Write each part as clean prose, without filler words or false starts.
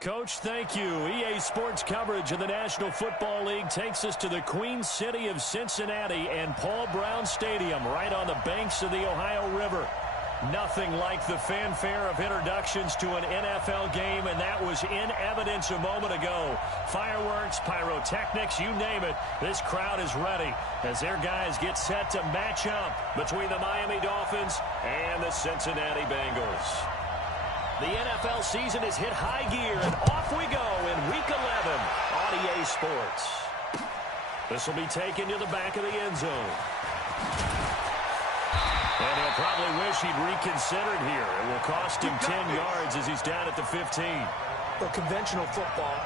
Coach, thank you. EA Sports coverage of the National Football League takes us to the Queen City of Cincinnati and Paul Brown Stadium right on the banks of the Ohio River. Nothing like the fanfare of introductions to an NFL game, and that was in evidence a moment ago. Fireworks, pyrotechnics, you name it. This crowd is ready as their guys get set to match up between the Miami Dolphins and the Cincinnati Bengals. The NFL season has hit high gear, and off we go in Week 11 on EA Sports. This will be taken to the back of the end zone. And he'll probably wish he'd reconsidered here. It will cost him 10 yards as he's down at the 15. Well, conventional football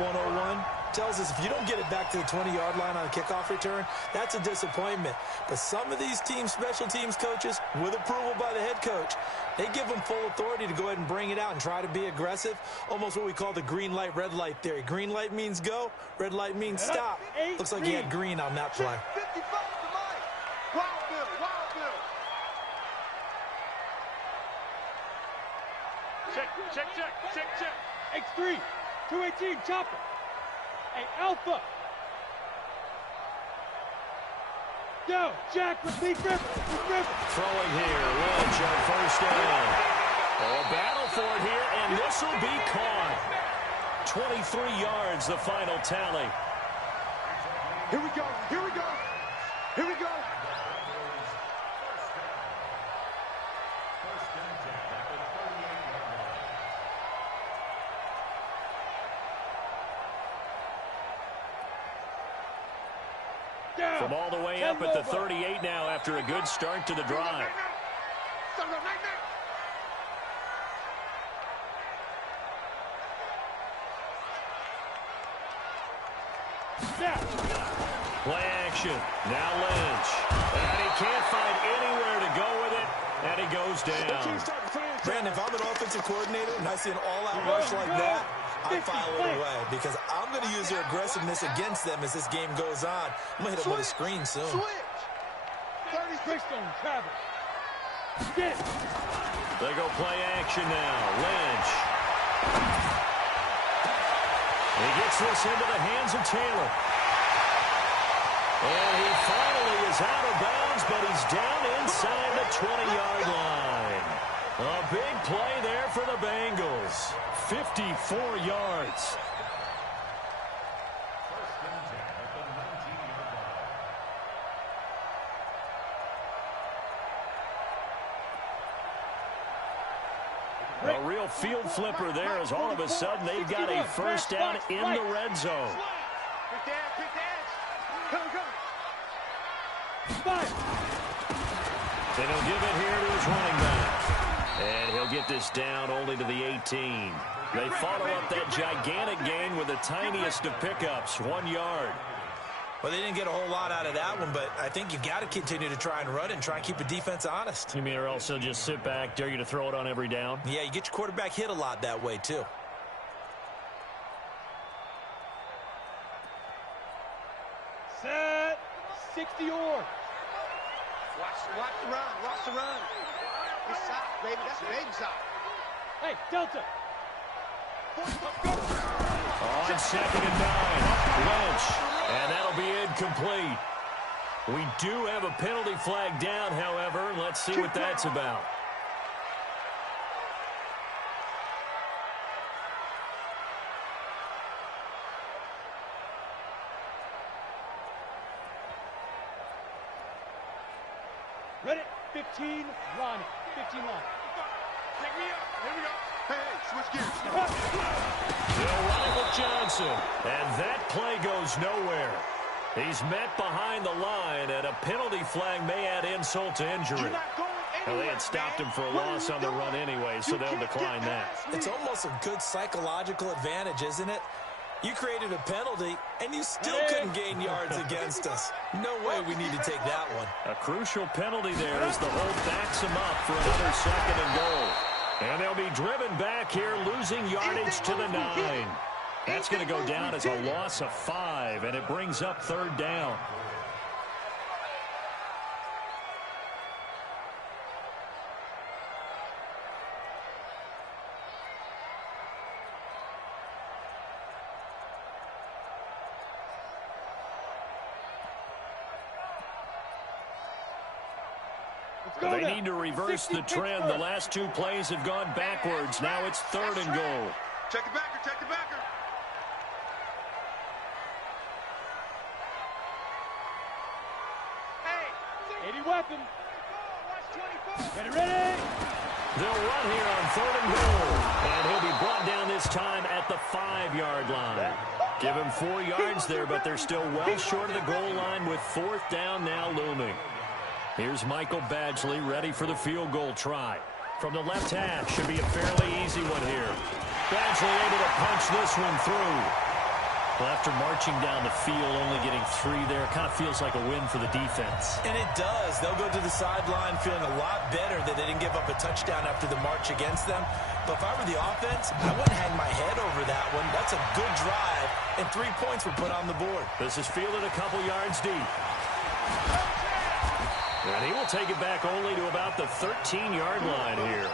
101, tells us if you don't get it back to the 20-yard line on a kickoff return, that's a disappointment. But some of these teams, special teams coaches, with approval by the head coach, they give them full authority to go ahead and bring it out and try to be aggressive, almost what we call the green light, red light theory. Green light means go, red light means stop. Looks like he had green on that play. Check. X3, 218, chopper. Hey, Alpha. Go, Jack with Lee Griffin. Throwing here, Lynch on first down. Oh, a battle for it here, and this will be caught. 23 yards, the final tally. Here we go. From all the way up at the 38 now after a good start to the drive. Play action. Now Lynch. And he can't find anywhere to go with it. And he goes down. Brandon, if I'm an offensive coordinator and I see an all-out rush like that, I file it away because I'm going to use their aggressiveness against them as this game goes on. I'm going to hit them with a screen soon. They go play action now. Lynch. He gets this into the hands of Taylor. And he finally is out of bounds, but he's down inside the 20-yard line. A big play there for the Bengals. 54 yards. A real field flipper there as all of a sudden they've got a first down in the red zone. They don't give it here to his running back. And he'll get this down only to the 18. They follow up that gigantic gain with the tiniest of pickups, 1 yard. Well, they didn't get a whole lot out of that one, but I think you got to continue to try and run and try and keep the defense honest. You mean or else they'll just sit back, dare you to throw it on every down? Yeah, you get your quarterback hit a lot that way, too. Set. 60 yards. Watch the run. It's side, baby. That's a big side. Hey, Delta. On 2nd and 9, Lynch, and that'll be incomplete. We do have a penalty flag down, however. Let's see what that's about. Ready? 15, Ronnie. 15 line. Take me up. Here we go. Hey, switch gears. They'll run it with Johnson, and that play goes nowhere. He's met behind the line, and a penalty flag may add insult to injury. Well, they had stopped him for a loss on the run anyway, so they'll decline that. It's almost a good psychological advantage, isn't it? You created a penalty, and you still couldn't gain yards against us. No way we need to take that one. A crucial penalty there as the hold backs him up for another 2nd and goal. And they'll be driven back here, losing yardage to the 9. That's going to go down as a loss of 5, and it brings up 3rd down. They need to reverse the trend. The last two plays have gone backwards. Now it's 3rd and goal. Check the backer, check the backer. Hey, 80 weapon. Ready, ready. They'll run here on 3rd and goal. And he'll be brought down this time at the 5-yard line. Give him 4 yards there, but they're still well short of the goal line with 4th down now looming. Here's Michael Badgley ready for the field goal try. From the left hash, should be a fairly easy one here. Badgley able to punch this one through. Well, after marching down the field, only getting 3 there, it kind of feels like a win for the defense. And it does. They'll go to the sideline feeling a lot better that they didn't give up a touchdown after the march against them. But if I were the offense, I wouldn't hang my head over that one. That's a good drive, and 3 points were put on the board. This is fielded a couple yards deep. And he will take it back only to about the 13-yard line here.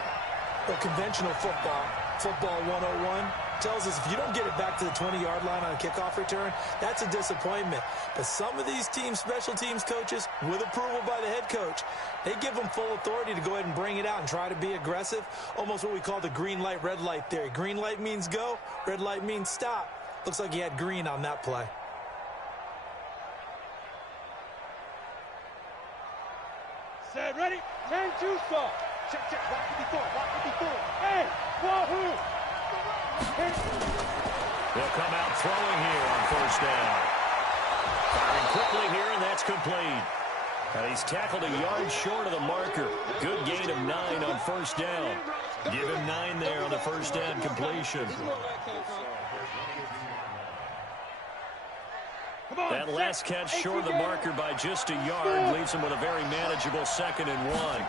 Well, conventional football 101, tells us if you don't get it back to the 20-yard line on a kickoff return, that's a disappointment. But some of these special teams coaches, with approval by the head coach, they give them full authority to go ahead and bring it out and try to be aggressive, almost what we call the green light, red light theory. Green light means go, red light means stop. Looks like he had green on that play. Set, ready. 10-2 stop. Check, check. Lock it before. Hey, wahoo. They'll come out throwing here on 1st down. Firing quickly here, and that's complete. And he's tackled a yard short of the marker. Good gain of 9 on 1st down. Give him 9 there on the 1st down completion. That last catch short of the marker by just a yard leaves him with a very manageable 2nd and 1.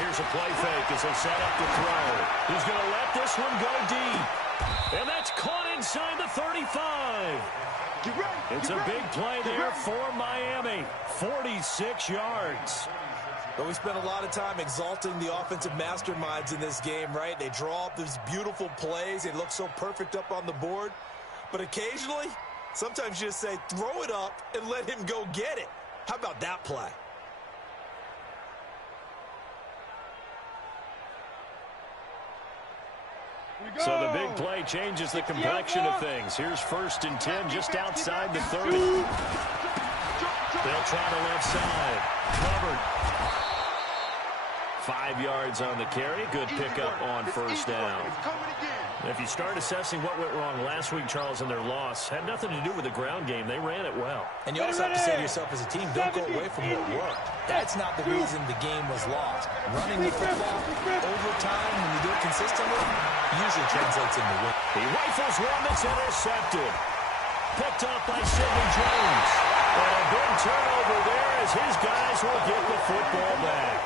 Here's a play fake as they set up to throw. He's going to let this one go deep. And that's caught inside the 35. It's a big play there for Miami. 46 yards. But we spent a lot of time exalting the offensive masterminds in this game, right? They draw up these beautiful plays. They look so perfect up on the board. But occasionally, sometimes you just say, throw it up and let him go get it. How about that play? So the big play changes the complexion of things. Here's 1st and 10 just outside the 30. They'll try the left side. Covered. 5 yards on the carry. Good pickup on 1st down. If you start assessing what went wrong last week, Charles, in their loss, had nothing to do with the ground game. They ran it well. And you also have to say to yourself as a team, don't go away from what worked. That's not the reason the game was lost. Running the football over time, when you do it consistently, usually translates into win. He rifles one that's intercepted. Picked up by Sidney Jones. And a big turnover there as his guys will get the football back.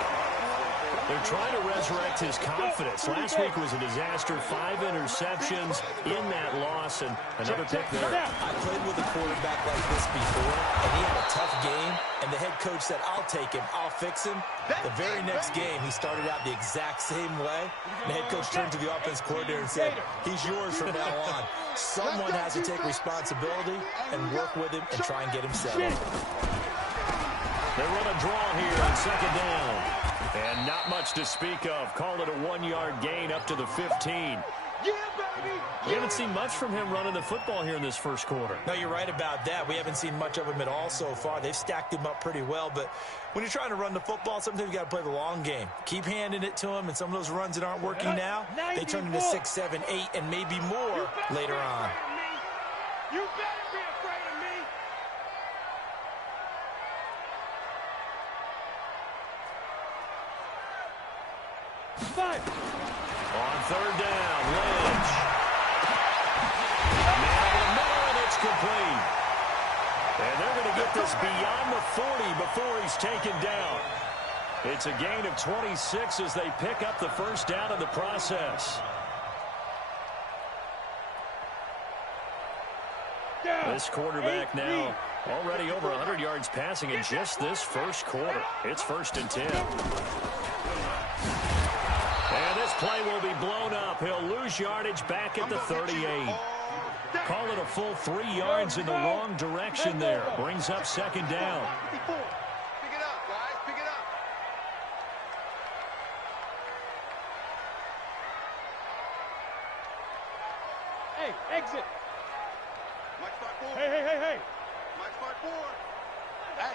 They're trying to resurrect his confidence. Last week was a disaster. 5 interceptions in that loss, and another pick there. I played with a quarterback like this before, and he had a tough game, and the head coach said, I'll take him, I'll fix him. The very next game, he started out the exact same way. The head coach turned to the offense coordinator and said, he's yours from now on. Someone has to take responsibility and work with him and try and get him settled. They run a draw here on 2nd down. And not much to speak of. Call it a 1-yard gain up to the 15. Yeah, baby. We haven't seen much from him running the football here in this first quarter. No, you're right about that. We haven't seen much of him at all so far. They've stacked him up pretty well, but when you're trying to run the football, sometimes you got to play the long game. Keep handing it to him, and some of those runs that aren't working now, they turn into 6, 7, 8, and maybe more later on. You better be afraid of me. Five. On 3rd down, Lynch. Man in the middle, and it's complete. And they're going to get this beyond the 40 before he's taken down. It's a gain of 26 as they pick up the 1st down in the process. This quarterback now already over 100 yards passing in just this first quarter. It's 1st and 10. And this play will be blown up. He'll lose yardage back at the 38. Call it a full 3 yards in the wrong direction there. Brings up 2nd down. Pick it up, guys. Pick it up. Hey, exit. Mike start forward. Hey. Mike start forward. Hey.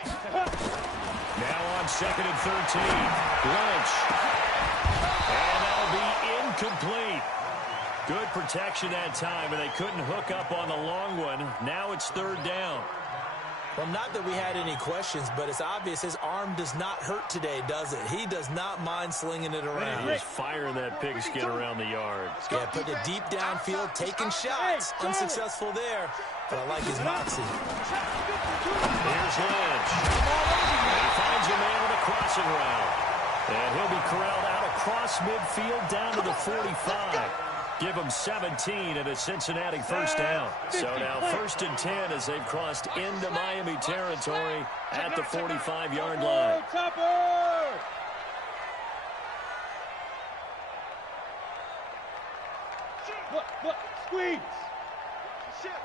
Now on 2nd and 13. Lynch. And that'll be incomplete. Good protection that time, and they couldn't hook up on the long one. Now it's 3rd down. Well, not that we had any questions, but it's obvious his arm does not hurt today, does it? He does not mind slinging it around. He's firing that pigskin around the yard. Yeah, putting it deep downfield, taking shots. Unsuccessful there, but I like his moxie. Here's Lynch. And he finds a man with a crossing route. And he'll be corralled out across midfield down to the 45. Give them 17 and a Cincinnati first down. So now 1st and 10 as they've crossed into Miami territory at the 45-yard line. Look, squeeze.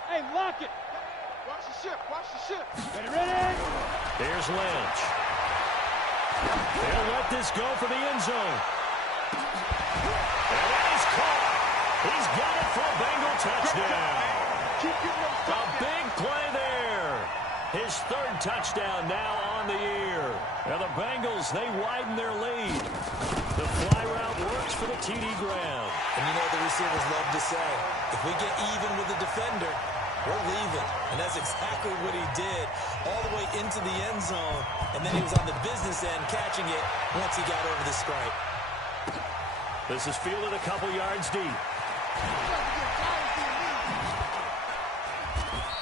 Hey, lock it. Watch the ship. Ready? Here's Lynch. They'll let this go for the end zone. And that is caught. He's got it for a Bengal touchdown. A big play there. His 3rd touchdown now on the year. Now the Bengals, they widen their lead. The fly route works for the TD Graham. And you know what the receivers love to say? If we get even with the defender, we're leaving. And that's exactly what he did all the way into the end zone. And then he was on the business end catching it once he got over the stripe. This is fielded a couple yards deep.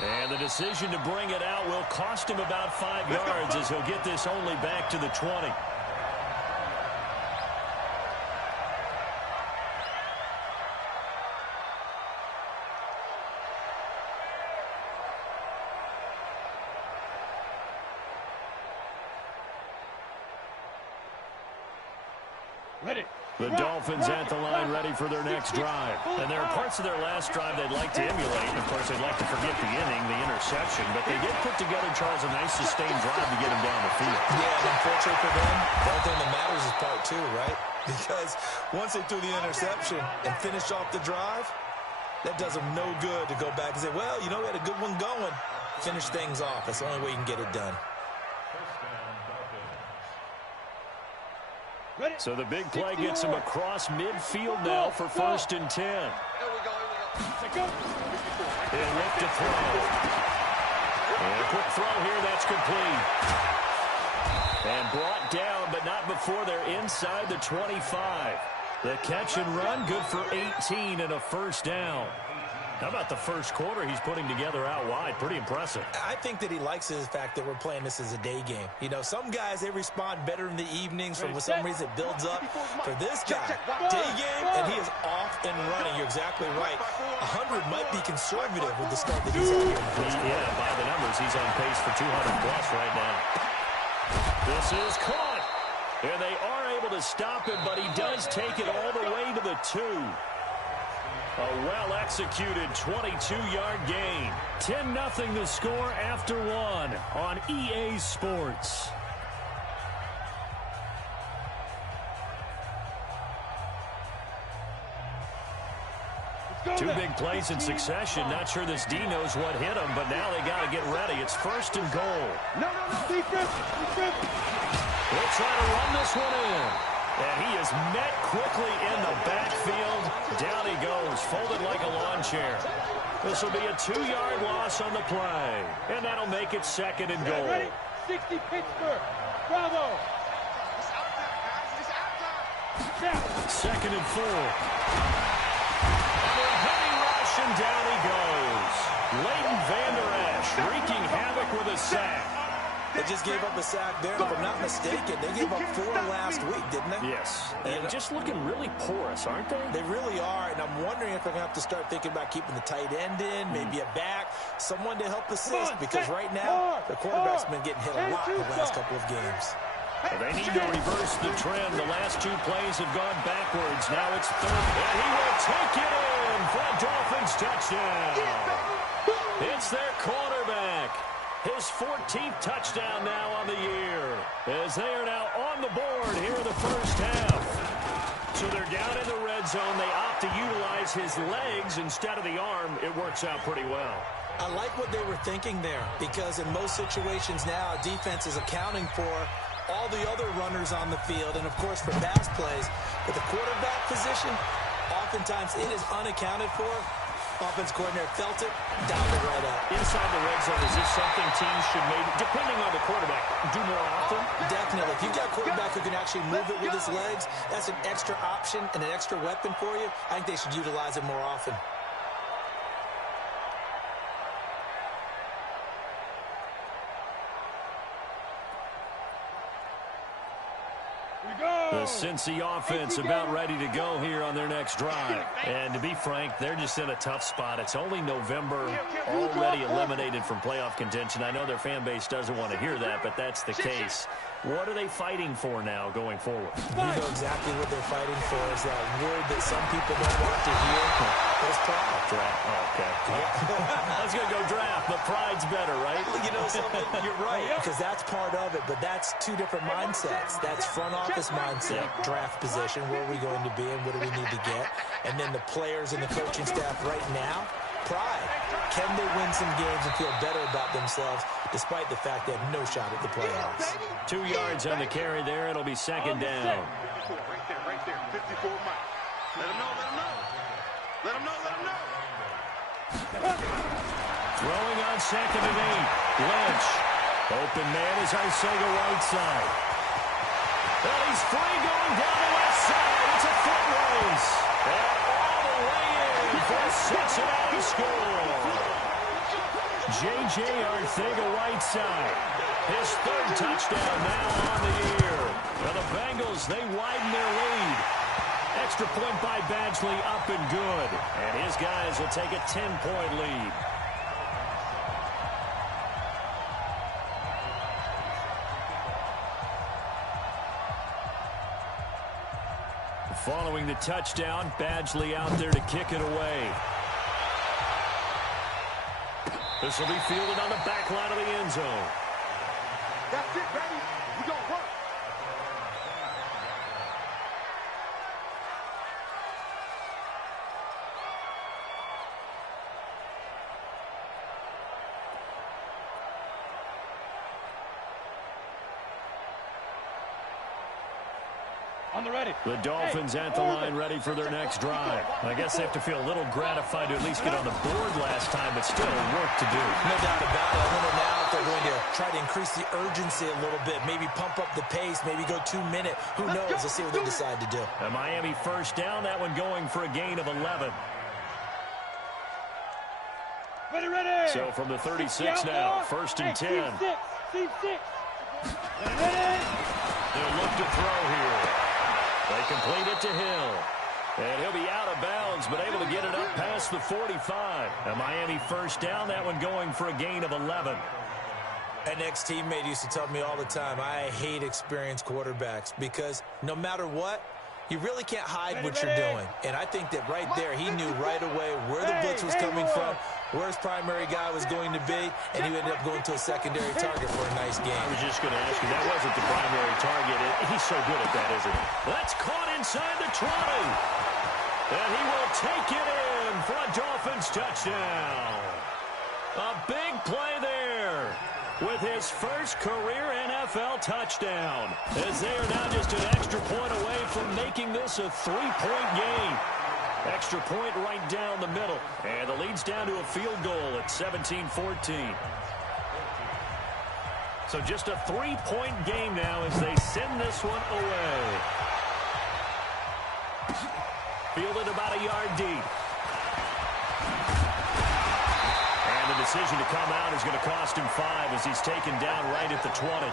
And the decision to bring it out will cost him about 5 yards as he'll get this only back to the 20. Ready. The Dolphins at the line ready for their next drive. And there are parts of their last drive they'd like to emulate. And of course, they'd like to forget the inning, the interception. But they did put together, Charles, a nice sustained drive to get him down the field. Yeah, and unfortunately for them, the only thing that matters is part 2, right? Because once they threw the interception and finished off the drive, that does them no good to go back and say, well, you know, we had a good one going. Finish things off. That's the only way you can get it done. So the big play gets him across midfield now for 1st and 10. Here we go. He'll look to throw. And a quick throw here, that's complete. And brought down, but not before they're inside the 25. The catch and run, good for 18 and a first down. How about the first quarter he's putting together out wide? Pretty impressive. I think that he likes the fact that we're playing this as a day game. You know, some guys, they respond better in the evenings. For some reason, it builds up. For this guy, day game, and he is off and running. You're exactly right. 100 might be conservative with the start that he's on here in the first quarter. Yeah, by the numbers, he's on pace for 200-plus right now. This is caught. And they are able to stop him, but he does take it all the way to the 2. A well-executed 22-yard gain. 10-0 the score after 1 on EA Sports. Two big plays in succession. Not sure this D knows what hit him, but now they got to get ready. It's 1st and goal. No. Defense. They'll try to run this one in. And he is met quickly in the backfield. Down he goes, folded like a lawn chair. This will be a 2-yard loss on the play. And that'll make it 2nd and goal. Ready? 60 Pittsburgh. Bravo. It's out time, guys. It's out time. 2nd and 4. And a heavy rush, and down he goes. Leighton Vander Esch wreaking havoc with a sack. They just gave up a sack there, and if I'm not mistaken, they gave up 4 last week, didn't they? Yes. And just looking really porous, aren't they? They really are, and I'm wondering if they're going to have to start thinking about keeping the tight end in, maybe a back, someone to help assist, because right now, the quarterback's been getting hit a lot in the last couple of games. Well, they need to reverse the trend. The last 2 plays have gone backwards. Now it's 3rd, and he will take it in for a Dolphins touchdown. It's their quarterback. His 14th touchdown now on the year, as they are now on the board here in the first half. So they're down in the red zone. They opt to utilize his legs instead of the arm. It works out pretty well. I like what they were thinking there, because in most situations now, defense is accounting for all the other runners on the field and, of course, for pass plays. But the quarterback position, oftentimes it is unaccounted for. Offense coordinator felt it, dialed it right up. Inside the red zone, is this something teams should maybe, depending on the quarterback, do more often? Definitely. If you've got a quarterback who can actually move it with his legs, that's an extra option and an extra weapon for you. I think they should utilize it more often. The Cincy offense about ready to go here on their next drive. And to be frank, they're just in a tough spot. It's only November, already eliminated from playoff contention. I know their fan base doesn't want to hear that, but that's the case. What are they fighting for now going forward? You know exactly what they're fighting for is that word that some people don't want to hear. That's pride. Draft. Oh, okay. I was going to go draft, but pride's better, right? You know something? You're right, because that's part of it, but that's two different mindsets. That's front office mindset, draft position, where are we going to be and what do we need to get? And then the players and the coaching staff right now, pride. Can they win some games and feel better about themselves despite the fact they have no shot at the playoffs? 2 yards on the carry there. It'll be second down. Right there. 54 miles. Let him know, let him know. Let him know, let him know. Throwing on second and 8. Lynch. Open man is Arcega right side. Well, he's free going down the left side. It's a foot race. And all the way in for a Cincinnati score. J.J. Arcega-Whiteside. His third touchdown now on the year. For the Bengals, they widen their lead. Extra point by Badgley up and good. And his guys will take a 10-point lead. Following the touchdown, Badgley out there to kick it away. This will be fielded on the back line of the end zone. That's it, baby. We gonna work. On the ready. The Dolphins at the line ready for their next drive. I guess they have to feel a little gratified to at least get on the board last time, but still work to do. No doubt about it. I wonder now if they're going to try to increase the urgency a little bit, maybe pump up the pace, maybe go 2 minute. Who knows? Let's see what they decide to do. A Miami first down, that one going for a gain of 11. Ready, ready. So from the 36 now, first and 10. Team 6. Ready. They'll look to throw here. They complete it to Hill. And he'll be out of bounds, but able to get it up past the 45. A Miami first down, that one going for a gain of 11. An ex-teammate used to tell me all the time, I hate experienced quarterbacks because no matter what, you really can't hide what you're doing. And I think that right there, he knew right away where the blitz was coming from, where his primary guy was going to be, and he ended up going to a secondary target for a nice game. I was just going to ask you, that wasn't the primary target. He's so good at that, isn't he? That's caught inside the 20. And he will take it in for a Dolphins touchdown. A big play there with his first career NFL touchdown, as they are now just an extra point away from making this a 3-point game. Extra point right down the middle, and the lead's down to a field goal at 17-14. So just a 3-point game now as they send this one away. Fielded about a yard deep. And the decision to come out is going to cost him 5 as he's taken down right at the 20.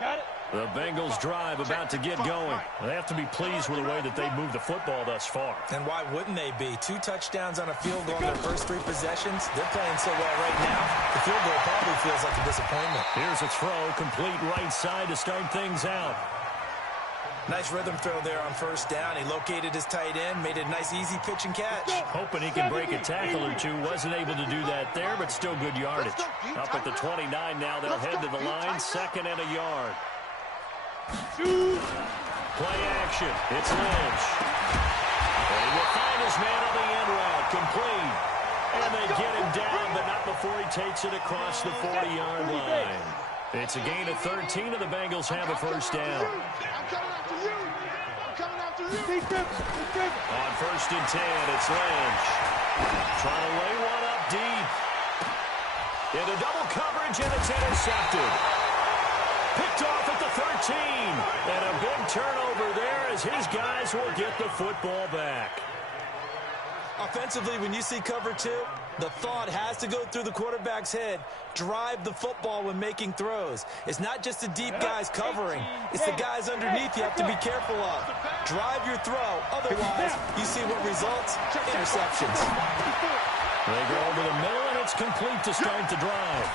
Got it. The Bengals drive about to get going. They have to be pleased with the way that they've moved the football thus far. And why wouldn't they be? 2 touchdowns on a field goal in their first 3 possessions. They're playing so well right now. The field goal probably feels like a disappointment. Here's a throw, complete right side to start things out. Nice rhythm throw there on first down. He located his tight end, made it a nice easy pitch and catch. Hoping he can break a tackle or two. Wasn't able to do that there, but still good yardage. Up at the 29 now, they'll head to the line. 2nd and a yard. Play action. It's Lynch. And he will find his man on the end route. Complete. And they get him down, but not before he takes it across the 40-yard line. It's a gain of 13, and the Bengals have a first down. I'm coming after you. I'm coming after you. On 1st and 10, it's Lynch. Trying to lay one up deep. Into double coverage, and it's intercepted. Picked off at the 13. And a big turnover there as his guys will get the football back. Offensively, when you see cover 2, the thought has to go through the quarterback's head. Drive the football when making throws. It's not just the deep guys covering. It's the guys underneath you have to be careful of. Drive your throw. Otherwise, you see what results? Interceptions. They go over the middle, and it's complete to start the drive.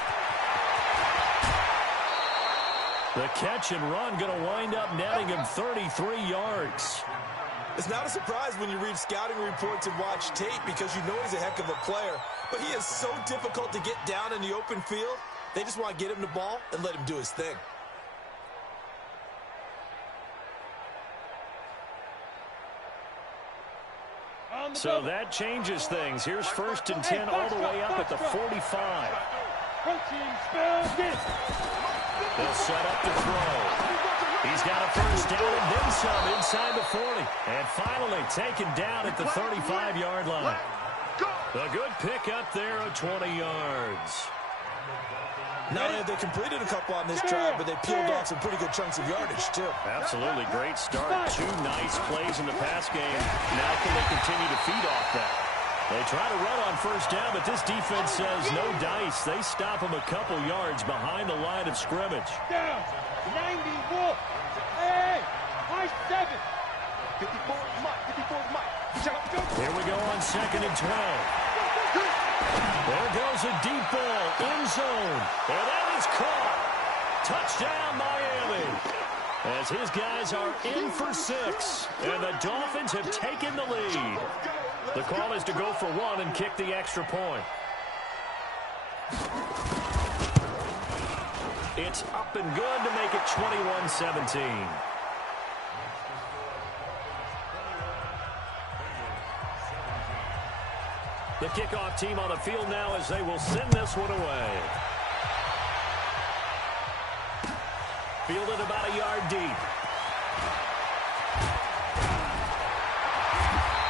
The catch and run going to wind up netting him 33 yards. It's not a surprise when you read scouting reports and watch tape because you know he's a heck of a player. But he is so difficult to get down in the open field. They just want to get him the ball and let him do his thing. So that changes things. Here's 1st and 10 all the way up at the 45. They'll set up to throw. He's got a first down and then some inside the 40. And finally taken down at the 35-yard line. A good pickup there of 20 yards. Not only have they completed a couple on this drive, but they peeled off some pretty good chunks of yardage, too. Absolutely great start. 2 nice plays in the pass game. Now can they continue to feed off that? They try to run on first down, but this defense says no dice. They stop him a couple yards behind the line of scrimmage. Down. 94. Hey, high 7. 54 is Mike. 54 is Mike. Here we go on 2nd and 12. There goes a deep ball, end zone. And that is caught. Touchdown, Miami. As his guys are in for 6. And the Dolphins have taken the lead. The call is to go for 1 and kick the extra point. It's up and good to make it 21-17. The kickoff team on the field now as they will send this one away. Fielded about a yard deep.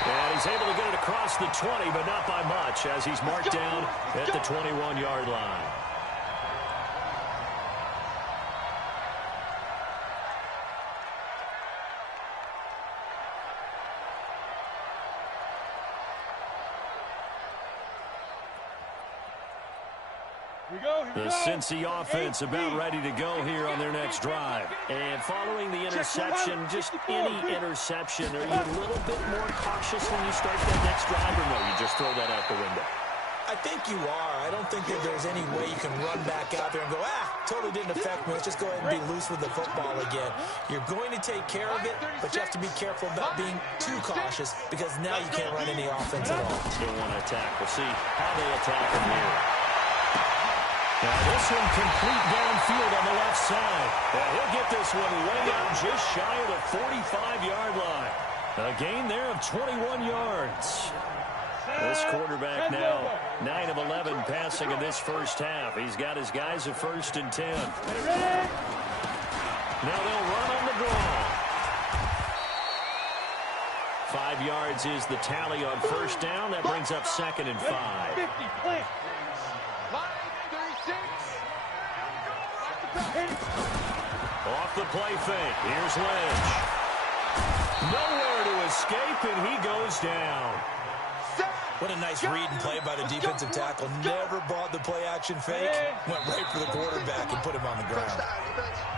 And he's able to get it across the 20, but not by much as he's marked down at the 21-yard line. The Cincy offense about ready to go here on their next drive. And following the interception, just any interception, are you a little bit more cautious when you start that next drive, or no, you just throw that out the window? I think you are. I don't think that there's any way you can run back out there and go, totally didn't affect me. Let's just go ahead and be loose with the football again. You're going to take care of it, but you have to be careful about being too cautious because now you can't run any offense at all. Still want to attack. We'll see how they attack him here. Now this one complete downfield on the left side. He'll get this one way out just shy of the 45-yard line. A gain there of 21 yards. This quarterback now 9 of 11 passing in this first half. He's got his guys at 1st and 10. Now they'll run on the draw. 5 yards is the tally on first down. That brings up 2nd and 5. 50 plant. Off the play fake. Here's Lynch. Nowhere to escape, and he goes down. What a nice read and play by the defensive tackle. Never bought the play-action fake. Went right for the quarterback and put him on the ground.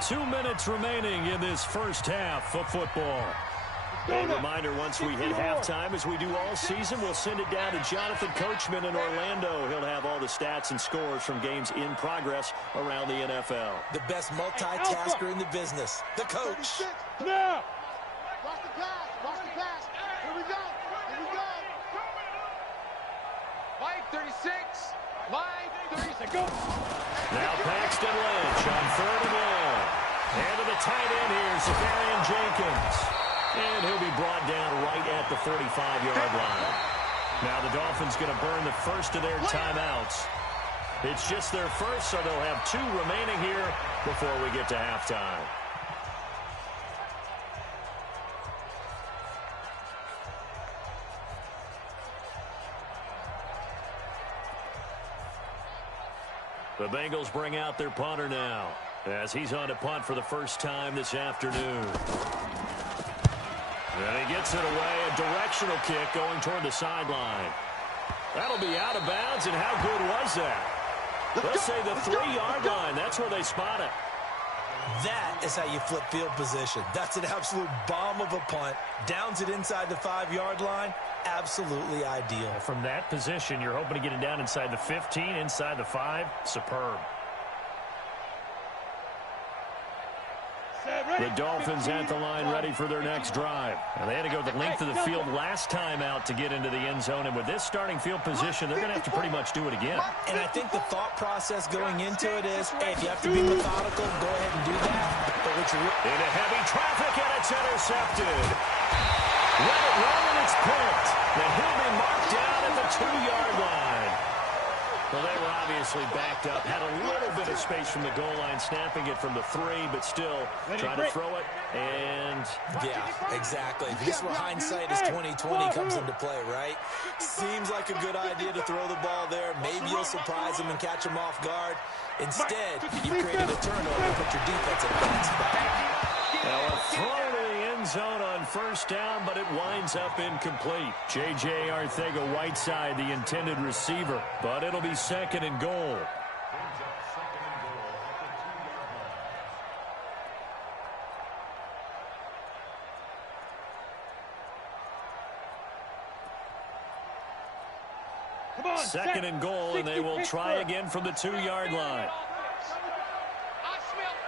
2 minutes remaining in this first half of football. A reminder, once we hit halftime, as we do all season, we'll send it down to Jonathan Coachman in Orlando. He'll have all the stats and scores from games in progress around the NFL. The best multitasker in the business, the coach. Now, Watch the pass. Watch the pass. Here we go. Here we go. Mike, 36. Mike, 36. Go. Now Paxton Lynch on 3rd and long. And to the tight end here, Safarian Jenkins. And he'll be brought down right at the 45-yard line. Now the Dolphins going to burn the first of their timeouts. It's just their first, so they'll have 2 remaining here before we get to halftime. The Bengals bring out their punter now, as he's on to punt for the first time this afternoon. And he gets it away, a directional kick going toward the sideline. That'll be out of bounds, and how good was that? Let's say the 3-yard line. That's where they spot it. That is how you flip field position. That's an absolute bomb of a punt. Downs it inside the 5-yard line. Absolutely ideal. From that position, you're hoping to get it down inside the 15, inside the 5. Superb. The Dolphins at the line ready for their next drive. And they had to go the length of the field last time out to get into the end zone. And with this starting field position, they're going to have to pretty much do it again. And I think the thought process going into it is, hey, if you have to be methodical, go ahead and do that. But what you into heavy traffic, and it's intercepted. Let it roll, and it's picked. And he'll be marked down at the 2-yard line. Well, they were obviously backed up. Had a little bit of space from the goal line, snapping it from the 3, but still trying to throw it. And yeah, exactly. This is where hindsight is 20/20 comes into play, right? Seems like a good idea to throw the ball there. Maybe you'll surprise them and catch them off guard. Instead, you created a turnover and put your defense in a bad spot. Now a throw to the end zone on first down, but it winds up incomplete. J.J. Arcega-Whiteside, the intended receiver, but it'll be 2nd and goal. Come on, 2nd and goal, and they will try again from the 2-yard line.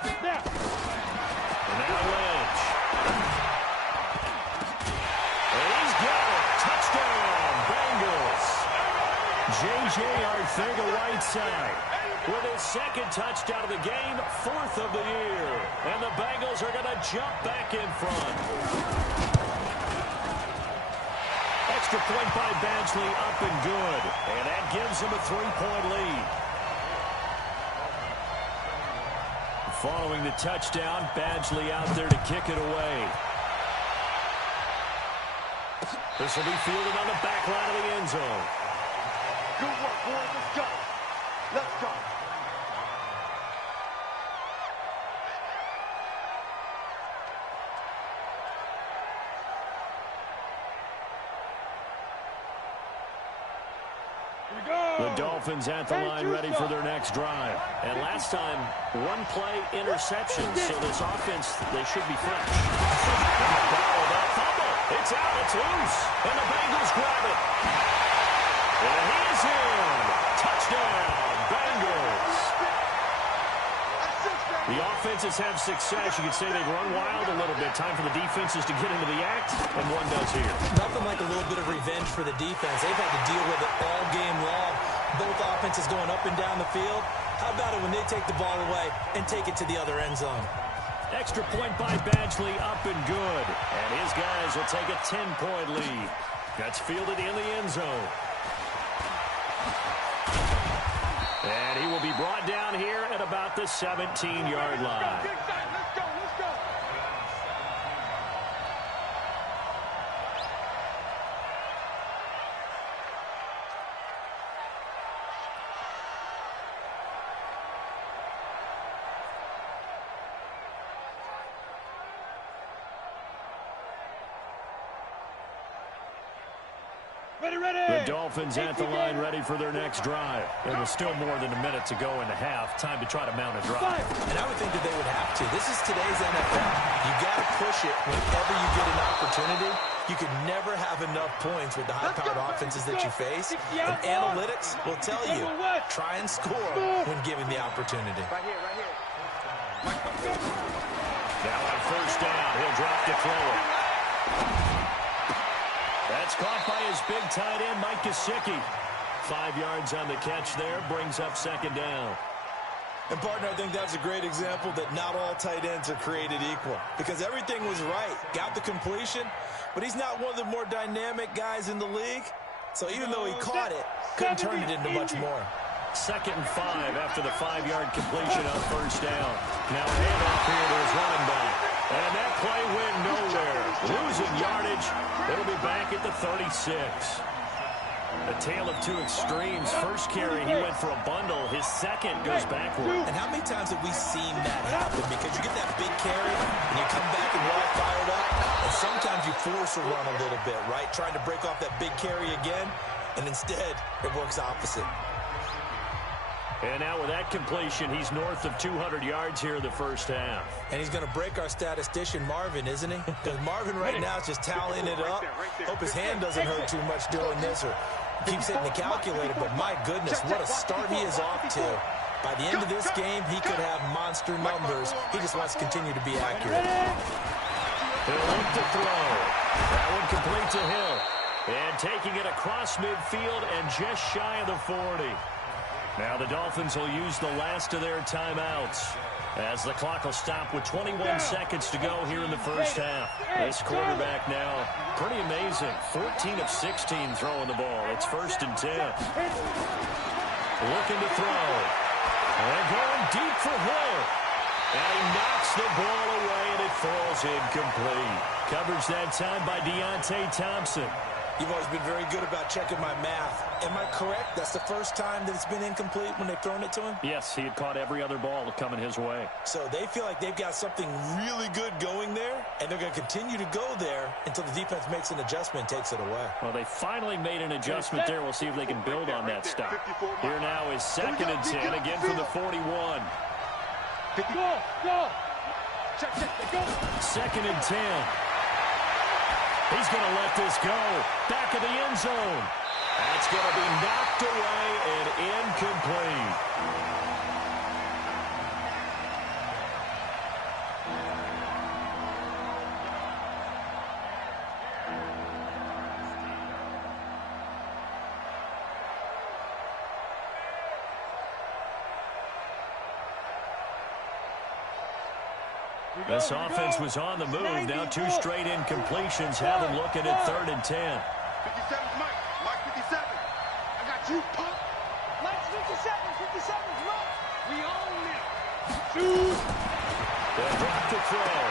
Snap. And now Lynch. And he's got it. Touchdown, Bengals. J.J. Arcega-Whiteside with his 2nd touchdown of the game, 4th of the year. And the Bengals are going to jump back in front. Extra point by Badgley, up and good. And that gives him a 3-point lead. Following the touchdown, Badgley out there to kick it away. This will be fielded on the back line of the end zone. Good work, boys. Let's go. Let's go. The Dolphins at the line ready for their next drive. And last time, 1-play interception, so this offense, they should be fresh. And the ball, that fumble, it's out, it's loose, and the Bengals grab it. And he's in. Touchdown, Bengals. The offenses have success. You could say they've run wild a little bit. Time for the defenses to get into the act, and one does here. Nothing like a little bit of revenge for the defense. They've had to deal with it all game long. Both offenses going up and down the field. How about it when they take the ball away and take it to the other end zone? Extra point by Badgley, up and good. And his guys will take a 10-point lead. That's fielded in the end zone. And he will be brought down here at about the 17-yard line. Let's go. Let's go. The Dolphins at the line ready for their next drive. And with still more than a minute to go in the half, time to try to mount a drive. And I would think that they would have to. This is today's NFL. You got to push it whenever you get an opportunity. You could never have enough points with the high-powered offenses that you face. And analytics will tell you, try and score when given the opportunity. Right here, right here. Now on first down, he'll drop to throw it. That's caught by his big tight end, Mike Gesicki. 5 yards on the catch there, brings up second down. And, partner, I think that's a great example that not all tight ends are created equal, because everything was right. Got the completion, but he's not one of the more dynamic guys in the league. So even though he caught it, couldn't turn it into much more. 2nd and 5 after the 5-yard completion on first down. Now a handoff here to his running back. And that play went nowhere. Losing yardage. It'll be back at the 36. A tale of two extremes. First carry, he went for a bundle. His second goes backward. And how many times have we seen that happen? Because you get that big carry, and you come back and you're all fired up, and sometimes you force a run a little bit, right? Trying to break off that big carry again, and instead it works opposite. And now with that completion, he's north of 200 yards here in the first half. And he's going to break our statistician, Marvin, isn't he? Because Marvin right now is just tallying it up. Hope his hand doesn't hurt too much doing this or keeps hitting the calculator. But my goodness, what a start he is off to. By the end of this game, he could have monster numbers. He just wants to continue to be accurate. He'll look to throw. That one complete to Hill. And taking it across midfield and just shy of the 40. Now the Dolphins will use the last of their timeouts as the clock will stop with 21 seconds to go here in the first half. This quarterback now, pretty amazing. 14 of 16 throwing the ball. It's 1st and 10. Looking to throw. And going deep for Hill. And he knocks the ball away, and it falls incomplete. Coverage that time by Deontay Thompson. You've always been very good about checking my math. Am I correct? That's the first time that it's been incomplete when they've thrown it to him? Yes, he had caught every other ball coming his way. So they feel like they've got something really good going there, and they're going to continue to go there until the defense makes an adjustment and takes it away. Well, they finally made an adjustment there. We'll see if they can build on that stop. Here now is 2nd and 10, again from the 41. Go. Check, go. 2nd and 10. He's going to let this go. Back of the end zone. That's going to be knocked away and incomplete. This offense was on the move. Now 2 straight incompletions have them looking at 3rd and 10. 57's Mike. Mike 57. I got you, punk. Mike's 57's Mike. We own it. They'll drop to throw.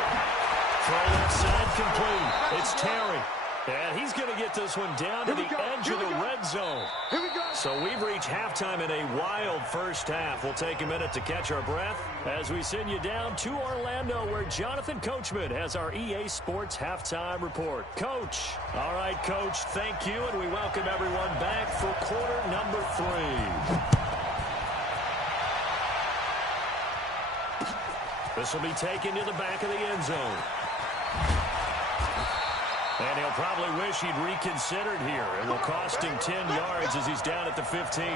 Throw left side complete. It's Terry. And he's going to get this one down to the edge of the red zone. Here we go. So we've reached halftime in a wild first half. We'll take a minute to catch our breath as we send you down to Orlando, where Jonathan Coachman has our EA Sports Halftime Report. Coach. All right, Coach, thank you, and we welcome everyone back for quarter number 3. This will be taken to the back of the end zone. And he'll probably wish he'd reconsidered here. It will cost him 10 yards as he's down at the 15.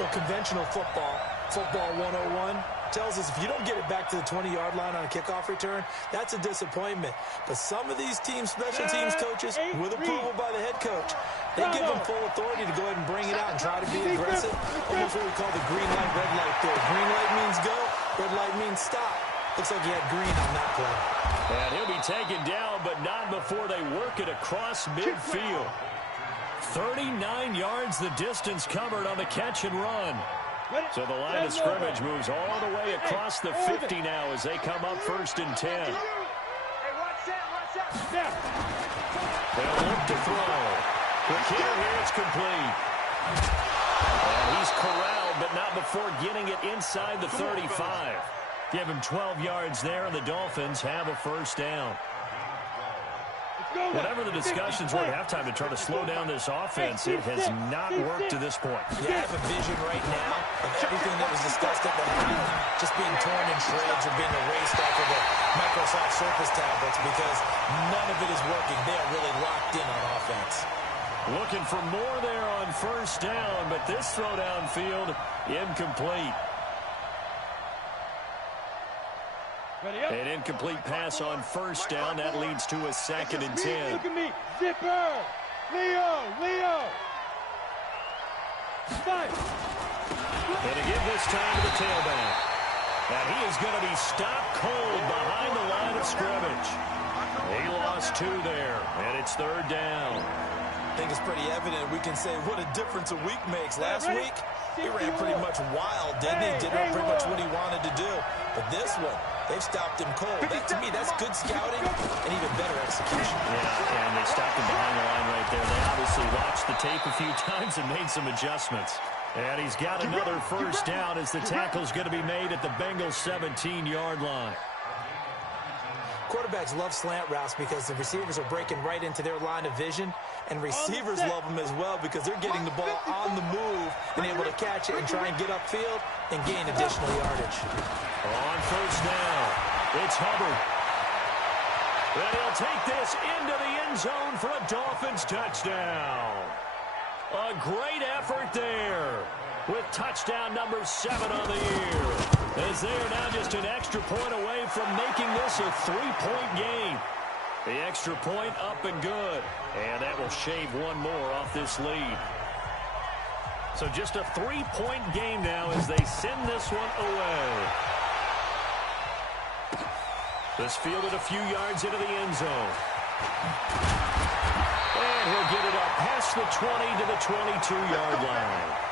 Well, conventional football 101, tells us if you don't get it back to the 20-yard line on a kickoff return, that's a disappointment. But some of these special teams coaches, with approval by the head coach, they give them full authority to go ahead and bring it out and try to be aggressive. Almost what we call the green light, red light theory. Green light means go, red light means stop. Looks like he had green on that play. And he'll be taken down, but not before they work it across midfield. 39 yards the distance covered on the catch and run. So the line of scrimmage moves all the way across the 50 now as they come up 1st and 10. Hey, watch that. They'll look to throw. Quick here, it's complete. And he's corralled, but not before getting it inside the 35. Give him 12 yards there, and the Dolphins have a 1st down. Whatever the discussions were at halftime to try to slow down this offense, it has not worked to this point. Yeah, I have a vision right now of everything that was discussed at the half just being torn in shreds or being erased off of the Microsoft Surface tablets because none of it is working. They are really locked in on offense. Looking for more there on 1st down, but this throw downfield incomplete. An incomplete pass on first down. That leads to a 2nd and 10. Look at me. Zipper. Leo. Fight. And again this time to the tailback. And he is going to be stopped cold behind the line of scrimmage. He lost 2 there, and it's 3rd down. I think it's pretty evident we can say what a difference a week makes. Last week, he ran pretty much wild, didn't he? Did pretty much what he wanted to do. But this one, they've stopped him cold. To me, that's good scouting and even better execution. Yeah, and they stopped him behind the line right there. They obviously watched the tape a few times and made some adjustments. And he's got another first down as the tackle's going to be made at the Bengals' 17-yard line. Quarterbacks love slant routes because the receivers are breaking right into their line of vision, and receivers love them as well because they're getting the ball on the move and able to catch it and try and get upfield and gain additional yardage. On first down, it's Hubbard. And he'll take this into the end zone for a Dolphins touchdown. A great effort there with touchdown number 7 on the year. As they are now just an extra point away from making this a 3-point game. The extra point up and good. And that will shave 1 more off this lead. So just a 3-point game now as they send this one away. This fielded a few yards into the end zone. And he'll get it up past the 20 to the 22-yard line.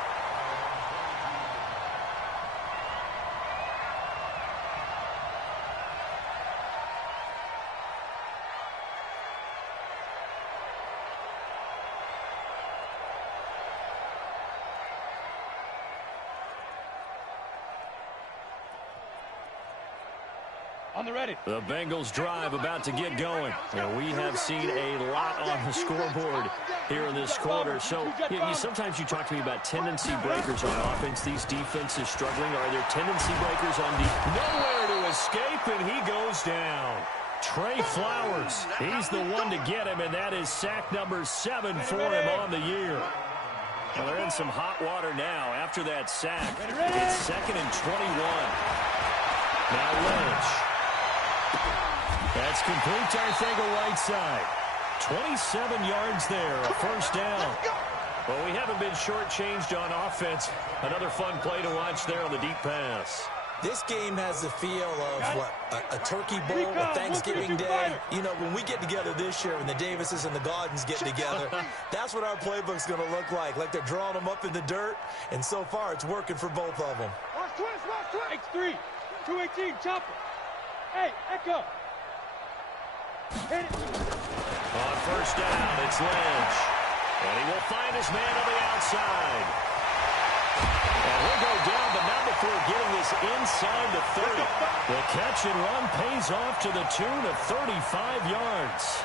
The Bengals drive about to get going. And we have seen a lot on the scoreboard here in this quarter. So sometimes you talk to me about tendency breakers on offense. These defenses struggling. Are there tendency breakers on defense? Nowhere to escape, and he goes down. Trey Flowers, he's the one to get him, and that is sack number 7 for him on the year. Well, they're in some hot water now after that sack. It's 2nd and 21. Now Lynch. That's complete to Arthega Whiteside. 27 yards there, a first down. Well, we haven't been shortchanged on offense. Another fun play to watch there on the deep pass. This game has the feel of, a turkey bowl, a Thanksgiving day. You know, when we get together this year, when the Davises and the Gaudens get together, that's what our playbook's going to look like. Like they're drawing them up in the dirt, and so far it's working for both of them. X3, 218, chopper. Hey, Echo. On first down, it's Lynch. And he will find his man on the outside. And he'll go down, but not before getting this inside the 30. The catch and run pays off to the tune of 35 yards.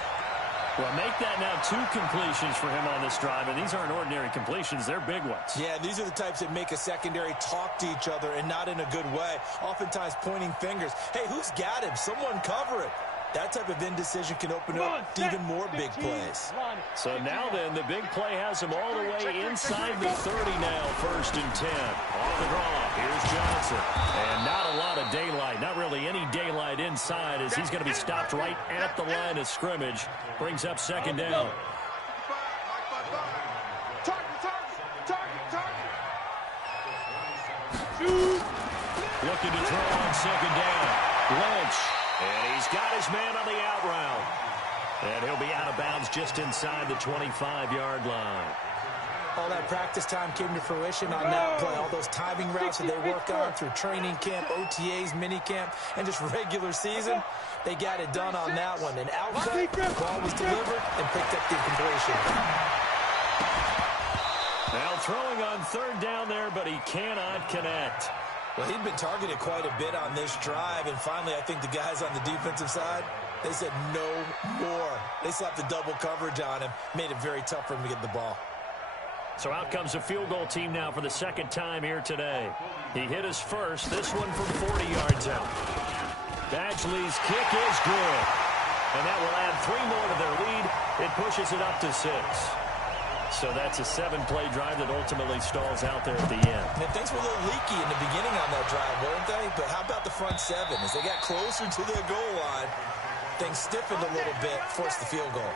Well, make that now 2 completions for him on this drive, and these aren't ordinary completions. They're big ones. Yeah, these are the types that make a secondary talk to each other and not in a good way, oftentimes pointing fingers. Hey, who's got him? Someone cover it. That type of indecision can open up to even more big plays. So now then, the big play has him all the way inside the 30 now, 1st and 10. Off the draw, here's Johnson. And not a lot of daylight, not really any daylight inside as he's going to be stopped right at the line of scrimmage. Brings up 2nd down. Looking to throw on 2nd down. Lynch. And he's got his man on the out route. And he'll be out of bounds just inside the 25-yard line. All that practice time came to fruition on that play. All those timing routes that they work on through training camp, OTAs, minicamp, and just regular season, they got it done on that one. An outcut, ball was delivered, and picked up the completion. Now throwing on 3rd down there, but he cannot connect. Well, he'd been targeted quite a bit on this drive, and finally I think the guys on the defensive side, they said no more. They slapped the double coverage on him, made it very tough for him to get the ball. So out comes a field goal team now for the 2nd time here today. He hit his first, this one from 40 yards out. Badgley's kick is good. And that will add 3 more to their lead. It pushes it up to 6. So that's a 7-play drive that ultimately stalls out there at the end. And things were a little leaky in the beginning on that drive, weren't they? But how about the front 7? As they got closer to their goal line, things stiffened a little bit, forced the field goal.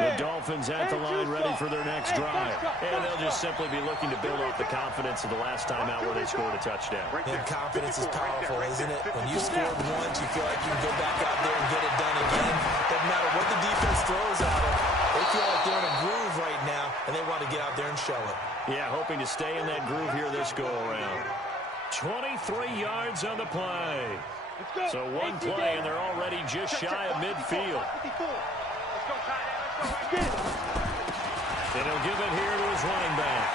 The Dolphins at the line ready for their next drive. And they'll just simply be looking to build off the confidence of the last time out where they scored a touchdown. And confidence is powerful, isn't it? When you scored once, you feel like you can go back out there and get it done again. Doesn't matter what the defense throws at them. They feel like they're in a groove right now, and they want to get out there and show it. Yeah, hoping to stay in that groove here this go-around. 23 yards on the play. So one play, and they're already just shy of midfield. And he'll give it here to his running back.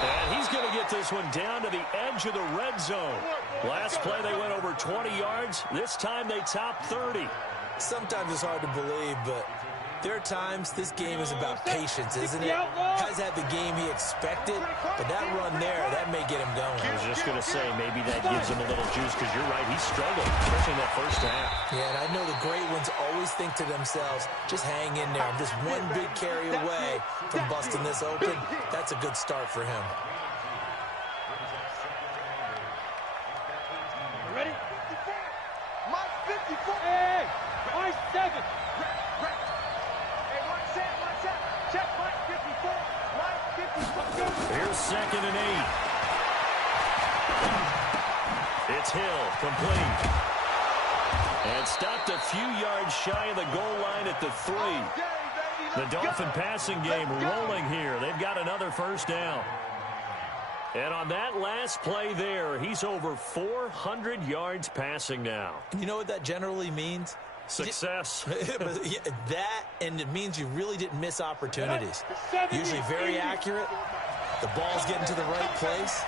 And he's going to get this one down to the edge of the red zone. Last play they went over 20 yards. This time they topped 30. Sometimes it's hard to believe, but there are times this game is about patience, isn't it? Has had the game he expected, but that run there, that may get him going. I was just going to say, maybe that gives him a little juice, because you're right, he struggled, especially in that first half. Yeah, and I know the great ones always think to themselves, just hang in there. I'm just one big carry away from busting this open. That's a good start for him. Ready? Mike 54. Hey, Mike 7. Check Mike 54. Mike 54. Here's 2nd and 8. It's Hill, complete. And stopped a few yards shy of the goal line at the 3. The Dolphin passing game rolling here. They've got another first down. And on that last play there, he's over 400 yards passing now. You know what that generally means? Success. Yeah, that, and it means you really didn't miss opportunities. Usually very accurate. The ball's getting to the right place.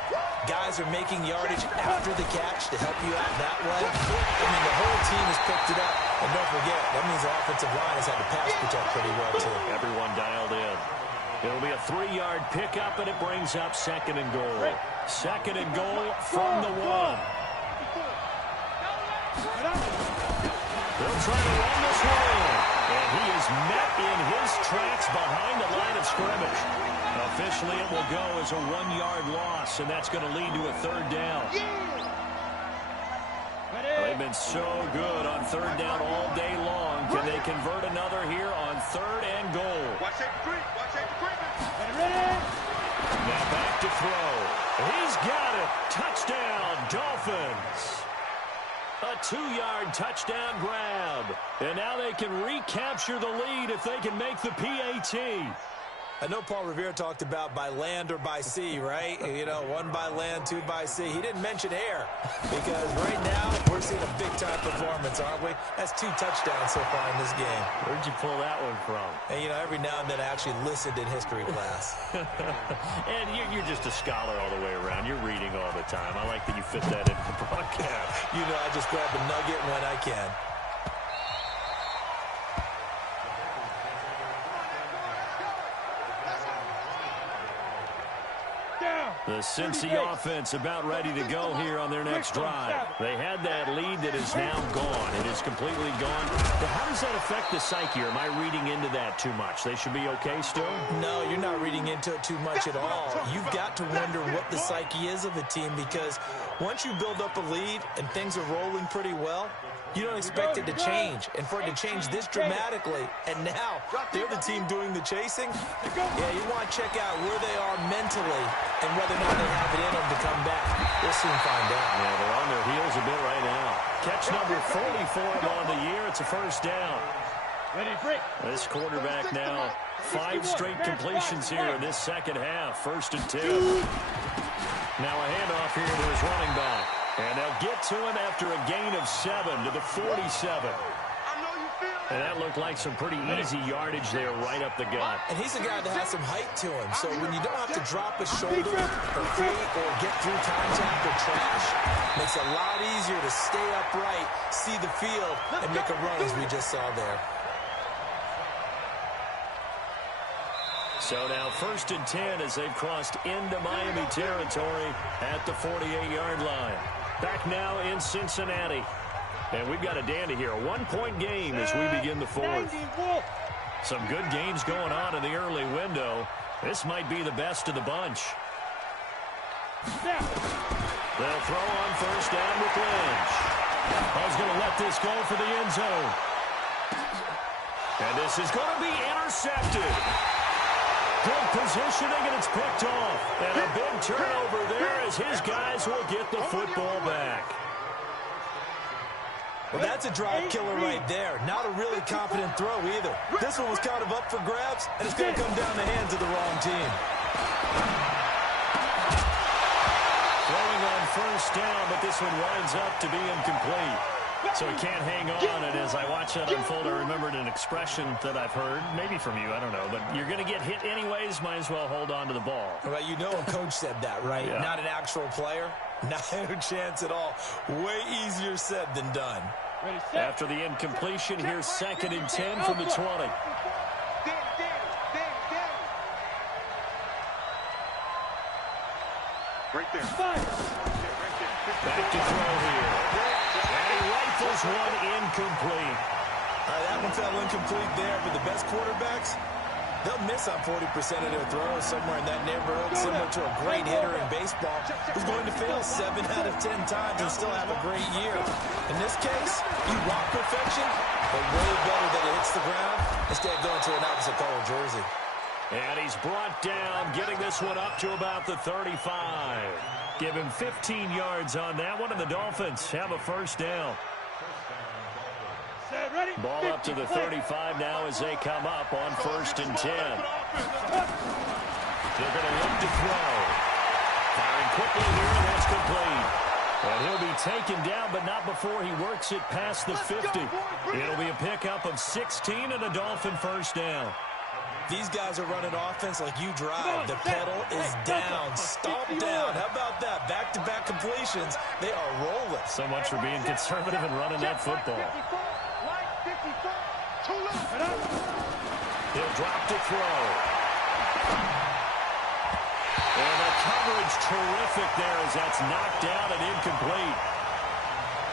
Guys are making yardage after the catch to help you out that way. I mean, the whole team has picked it up. And don't forget, that means the offensive line has had to pass protect pretty well, too. Everyone dialed in. It'll be a 3-yard pickup, and it brings up 2nd and goal. 2nd and goal from the 1. They'll try to run this one in. And he is met in his tracks behind the line of scrimmage. Officially, it will go as a 1-yard loss, and that's going to lead to a 3rd down. They've been so good on 3rd down all day long. Can they convert another here on 3rd and goal? Watch it, Now back to throw. He's got it. Touchdown, Dolphins. A 2-yard touchdown grab. And now they can recapture the lead if they can make the PAT. I know Paul Revere talked about by land or by sea, right? You know, 1 by land, 2 by sea. He didn't mention air because right now we're seeing a big-time performance, aren't we? That's 2 touchdowns so far in this game. Where'd you pull that one from? And, you know, every now and then I actually listened in history class. And you're just a scholar all the way around. You're reading all the time. I like that you fit that into the broadcast. You know, I just grab a nugget when I can. The Cincy offense about ready to go here on their next drive. They had that lead that is now gone. It is completely gone. But how does that affect the psyche? Or am I reading into that too much? They should be okay still? No, you're not reading into it too much at all. You've got to wonder what the psyche is of a team because once you build up a lead and things are rolling pretty well, you don't expect it to change. And for it to change this dramatically, and now they're the team doing the chasing, yeah, you want to check out where they are mentally and whether or not they have it in them to come back. We'll soon find out. Yeah, they're on their heels a bit right now. Catch number 40 for them on the year. It's a first down. This quarterback now, 5 straight completions here in this second half. 1st and 10. Now a handoff here to his running back. And they'll get to him after a gain of 7 to the 47. I know you feel And that looked like some pretty easy yardage there right up the gut. And he's a guy that has some height to him. So when you don't have to drop a shoulder or feet or get through contact or trash, makes it a lot easier to stay upright, see the field, and make a run as we just saw there. So now 1st and 10 as they've crossed into Miami territory at the 48-yard line. Back now in Cincinnati. And we've got a dandy here. A 1-point game as we begin the 4th. Some good games going on in the early window. This might be the best of the bunch. They'll throw on 1st down with Lynch. Ball's going to let this go for the end zone. And this is going to be intercepted. Good positioning, and it's picked off. And a big turnover there as his guys will get the football back. Well, that's a drive killer right there. Not a really confident throw either. This one was kind of up for grabs, and it's going to come down the hands of the wrong team. Throwing on 1st down, but this one winds up to be incomplete. So he can't hang on, and as I watch that unfold, I remembered an expression that I've heard, maybe from you, I don't know, but you're going to get hit anyways, might as well hold on to the ball. Well, you know a coach said that, right? Yeah. Not an actual player. Not a chance at all. Way easier said than done. After the incompletion, here's 2nd and 10 from the 20. Right there. Back to throw here. And he rifles one incomplete. That one fell incomplete there, but the best quarterbacks, they'll miss on 40% of their throws somewhere in that neighborhood, similar to a great hitter in baseball who's going to fail 7 out of 10 times and still have a great year. In this case, you want perfection, but way better that it hits the ground instead of going to an opposite color jersey. And he's brought down, getting this one up to about the 35. Give him 15 yards on that one, and the Dolphins have a 1st down. Ball up to the 35 now as they come up on 1st and 10. They're going to look to throw. Firing quickly here, and that's complete. And he'll be taken down, but not before he works it past the 50. It'll be a pickup of 16 and a Dolphin 1st down. These guys are running offense like you drive. The pedal is down, stomp down. How about that? Back-to-back completions. They are rolling. So much for being conservative and running that football. He'll drop to throw. And the coverage terrific there as that's knocked down and incomplete.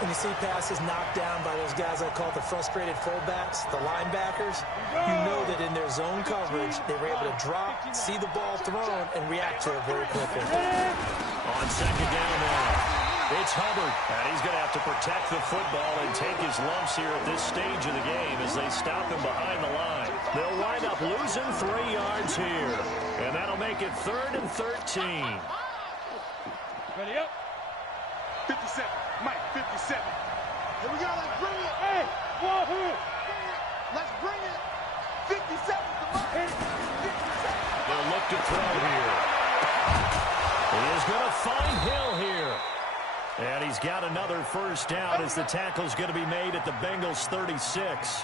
When you see passes knocked down by those guys I call the frustrated fullbacks, the linebackers, you know that in their zone coverage, they were able to drop, see the ball thrown, and react to it very quickly. On 2nd down now, it's Hubbard. And he's going to have to protect the football and take his lumps here at this stage of the game as they stop him behind the line. They'll wind up losing 3 yards here. And that'll make it 3rd and 13. Ready up. 57. Mike, 57. Here we go. Let's bring it. Hey, Wahoo. Let's bring it. 57 to Mike. 57. They'll look to throw here. He is going to find Hill here. And he's got another 1st down as the tackle's going to be made at the Bengals 36.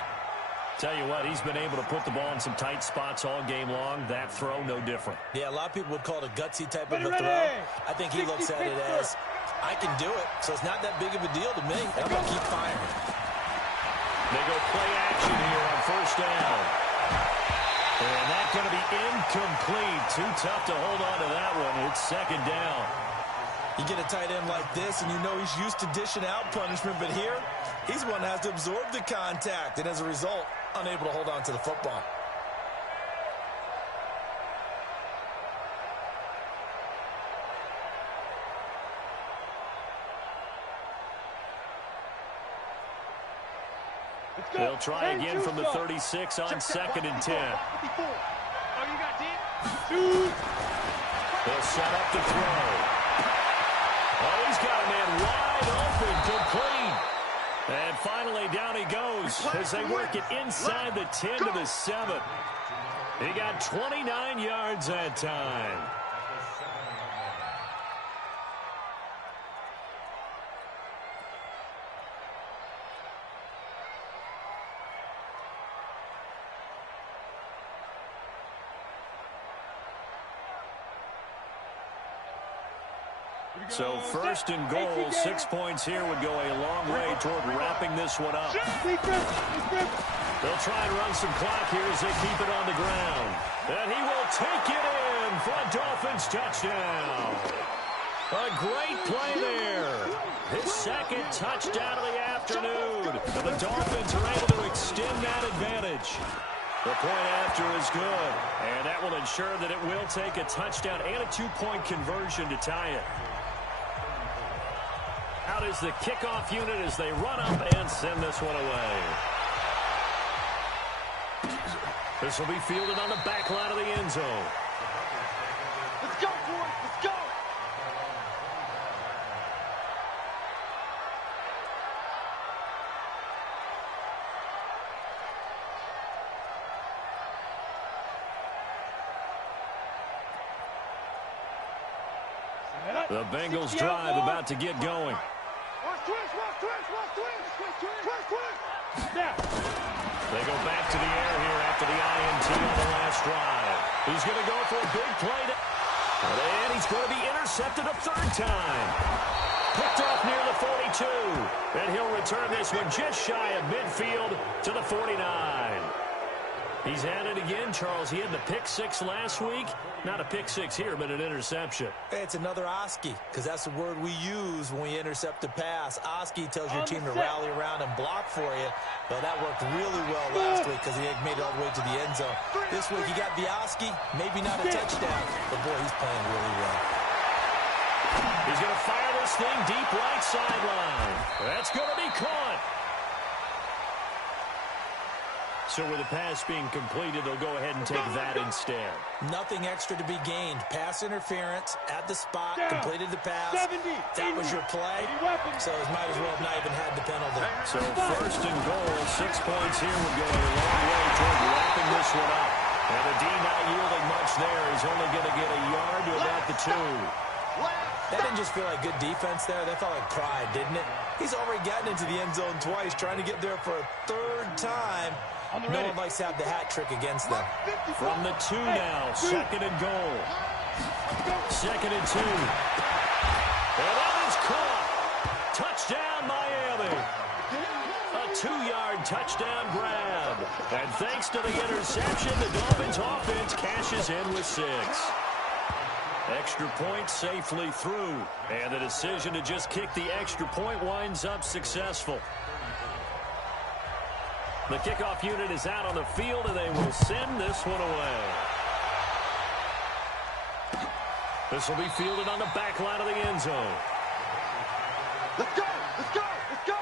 Tell you what, he's been able to put the ball in some tight spots all game long. That throw, no different. Yeah, a lot of people would call it a gutsy type of a throw. I think he looks at it as, I can do it, so it's not that big of a deal to me. I'm going to keep firing. They go play action here on 1st down. And that's going to be incomplete. Too tough to hold on to that one. It's 2nd down. You get a tight end like this, and you know he's used to dishing out punishment, but here, he's the one that has to absorb the contact, and as a result, unable to hold on to the football. They'll try again from the 36 on 2nd and 10. They'll set up to throw. Oh, he's got a man wide open, complete. And finally, down he goes as they work it inside the 10 to the 7. He got 29 yards that time. So first and goal, 6 points here would go a long way toward wrapping this one up. They'll try and run some clock here as they keep it on the ground. And he will take it in for a Dolphins touchdown. A great play there. His second touchdown of the afternoon. And the Dolphins are able to extend that advantage. The point after is good. And that will ensure that it will take a touchdown and a 2-point conversion to tie it. Out is the kickoff unit as they run up and send this one away. This will be fielded on the back line of the end zone. Let's go, boys. Let's go. The Bengals drive about to get going. They go back to the air here after the INT on the last drive. He's going to go for a big play. And he's going to be intercepted a third time. Picked off near the 42. And he'll return this one just shy of midfield to the 49. He's at it again, Charles. He had the pick six last week. Not a pick six here, but an interception. It's another Oski, because that's the word we use when we intercept a pass. Oski tells your team to rally around and block for you. Well, that worked really well last week because he made it all the way to the end zone. This week he got the Oski, maybe not a touchdown, but boy, he's playing really well. He's going to fire this thing deep right sideline. That's going to be caught. So with the pass being completed, they'll go ahead and take that instead. Nothing extra to be gained. Pass interference at the spot, completed the pass. That was your play. So it might as well have not even had the penalty. So first and goal, 6 points here would go a long way toward wrapping this one up. And the D not yielding much there. He's only going to get a yard to about the 2. That didn't just feel like good defense there. That felt like pride, didn't it? He's already gotten into the end zone twice, trying to get there for a third time. No one likes to have the hat trick against them. From the 2 now, second and goal. Second and 2. And that is caught. Touchdown, Miami. A 2-yard touchdown grab. And thanks to the interception, the Dolphins offense cashes in with 6. Extra point safely through. And the decision to just kick the extra point winds up successful. The kickoff unit is out on the field, and they will send this one away. This will be fielded on the back line of the end zone. Let's go! Let's go! Let's go!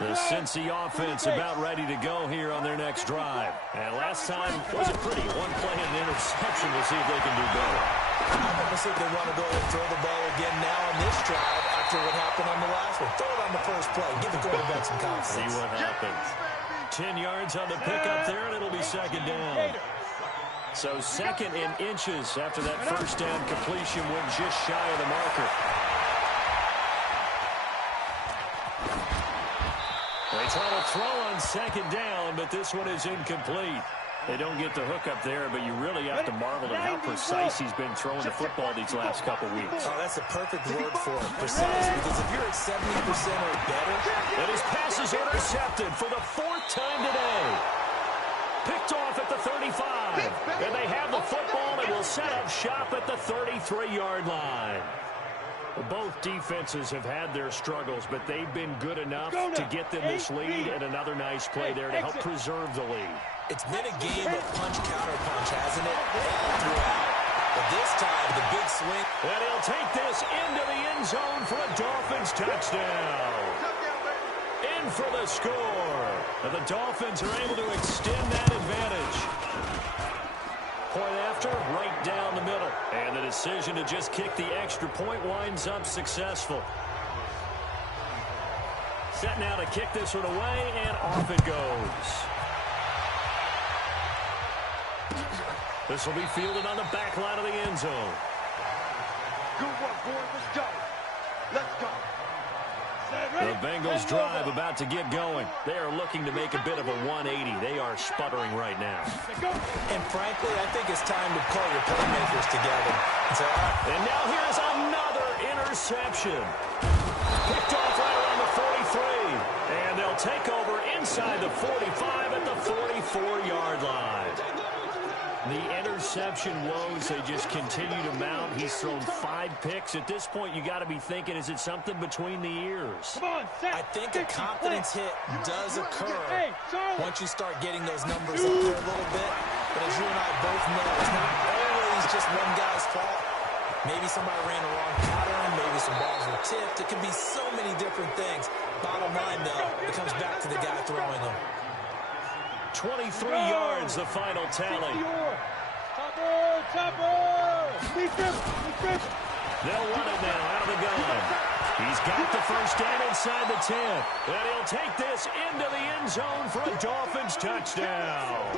The Cincy offense about ready to go here on their next drive. And last time wasn't pretty. One play and an interception. We'll see if they can do better. I'm going to see if they want to go and throw the ball again now on this drive after what happened on the last one. Throw it on the first play. Give the quarterback some confidence. See what happens. 10 yards on the pickup there, and it'll be second down. So second in inches after that first down completion went just shy of the marker. They try to throw on second down, but this one is incomplete. They don't get the hook up there, but you really have to marvel at how precise he's been throwing the football these last couple weeks. Oh, that's a perfect word for it, precise, because if you're at 70% or better. And his pass is intercepted for the 4th time today. Picked off at the 35. And they have the football and will set up shop at the 33-yard line. Both defenses have had their struggles, but they've been good enough to get them this lead, and another nice play there to help preserve the lead. It's been a game of punch-counter-punch, hasn't it? All throughout. But this time, the big swing. And he'll take this into the end zone for a Dolphins touchdown. In for the score. And the Dolphins are able to extend that advantage. Point after, right down the middle. And the decision to just kick the extra point winds up successful. Set now to kick this one away, and off it goes. This will be fielded on the back line of the end zone. Good work, boys. Let's go. Let's go. The Bengals drive about to get going. They are looking to make a bit of a 180. They are sputtering right now. And frankly, I think it's time to call your playmakers together. And now here's another interception. Picked off right around the 43. And they'll take over inside the 45 at the 44-yard line. The interception woes, they just continue to mount. He's thrown 5 picks. At this point, you got to be thinking, is it something between the ears? I think a confidence hit does occur once you start getting those numbers up there a little bit. But as you and I both know, it's not always just one guy's fault. Maybe somebody ran a wrong pattern. Maybe some balls were tipped. It can be so many different things. Bottom line, though, it comes back to the guy throwing them. 23 yards, the final tally. They'll run it now out of the gun. He's got the first down inside the 10. And he'll take this into the end zone for a Dolphins touchdown.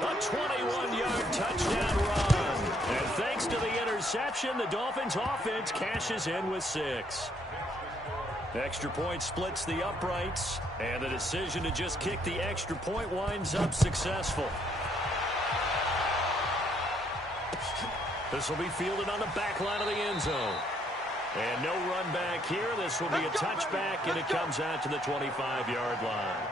A 21-yard touchdown run. And thanks to the interception, the Dolphins offense cashes in with 6. Extra point splits the uprights, and the decision to just kick the extra point winds up successful. This will be fielded on the back line of the end zone. And no run back here. This will be a touchback, and it comes out to the 25-yard line.